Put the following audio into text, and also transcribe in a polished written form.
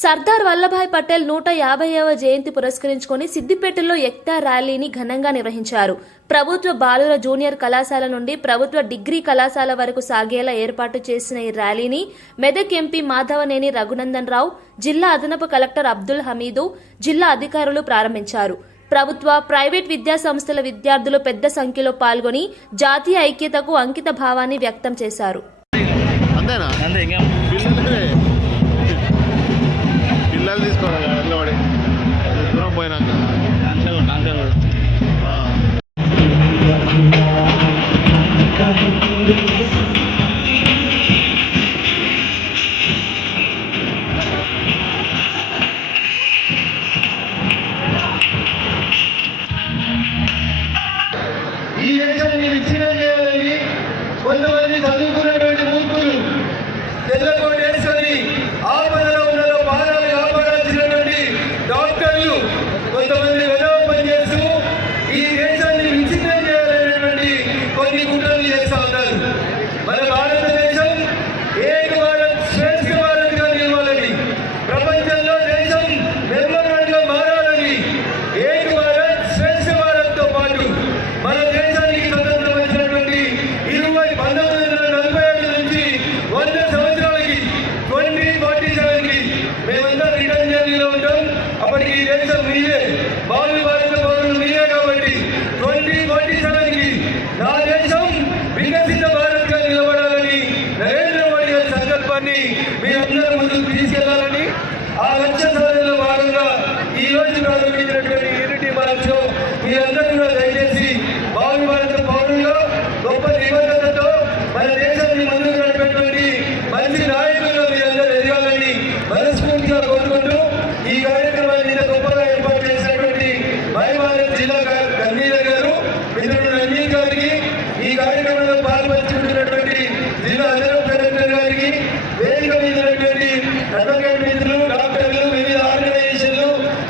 సర్దార్ వల్లభాయ్ పటేల్ 150వ జయంతి పురస్కరించుకొని సిద్దిపేటలో ఎక్తా ర్యాలీని ఘనంగా నిర్వహించారు. ప్రభుత్వ బాలుర జూనియర్ కళాశాల నుండి ప్రభుత్వ డిగ్రీ కళాశాల వరకు సాగేలా ఏర్పాటు చేసిన ఈ ర్యాలీని మెదక్ ఎంపీ మాధవనేని రఘునందన్ రావు, జిల్లా అదనపు కలెక్టర్ అబ్దుల్ హమీదు, జిల్లా అధికారులు ప్రారంభించారు. ప్రభుత్వ, ప్రైవేట్ విద్యా సంస్థల విద్యార్థులు పెద్ద సంఖ్యలో పాల్గొని జాతీయ ఐక్యతకు అంకిత భావాన్ని వ్యక్తం చేశారు. పిల్లలు తీసుకోవాలి దూరం పోయినాక ఈ దేశాన్ని విచ్ఛిన్నం చేయాలని కొంతమంది చదువుకున్నటువంటి మూర్ఖులు తెల్లకోట వేసుకొని ఆపదలో ఉన్న ప్రాణాలు కాపాడాల్సినటువంటి డాక్టర్లు కొంతమంది వెదవ పనిచేస్తూ ఈ దేశాన్ని విచ్ఛిన్నం చేయాలనేటువంటి కొన్ని కుట్రలు చేస్తూ ఉన్నారు. మన భారతదేశం ఏక భారత్ శ్రేష్ఠ భారత్గా నిలవాలని, ప్రపంచంలో దేశం నెంబర్ 1గా మారాలని, ఏక భారత్ శ్రేష్ఠ భారత్తో పాటు మన దేశానికి స్వతంత్రం వచ్చినటువంటి 1947 నుంచి 100 సంవత్సరాలకి 2047కి మేమంతా రిటర్న్ జర్నీలో ఉంటాం. అప్పటికి ఈ దేశం మీదే, భావి భారత పౌరులు మీదే. కాబట్టి 2047కి నా దేశం వికసిత భారత్గా నిలబడాలని నరేంద్ర మోడీ గారి సంకల్పాన్ని మీరందరూ ముందుకు తీసుకెళ్లాలని, ఆ లక్ష్య సాధనలో భాగంగా ఈ రోజు ప్రారంభించినటువంటి యూనిటీ మార్చ్ లో మీరందరూ కూడా దయచేసి భావి భారత పౌరులుగా గొప్ప నిబద్ధతతో మన దేశాన్ని ముందుకు నడిపేటువంటి మంచి నాయకులుగా మీరందరూ ఎదగాలని మనస్ఫూర్తిగా కోరుకుంటూ ఈ కార్యక్రమాన్ని ఇంత గొప్పగా ఏర్పాటు చేసినటువంటి మహిళ జిల్లా కన్వీనర్ గారు మిత్రుడు రంజీవ్ గారికి, ఈ కార్యక్రమంలో పాల్పంచుకుంటూ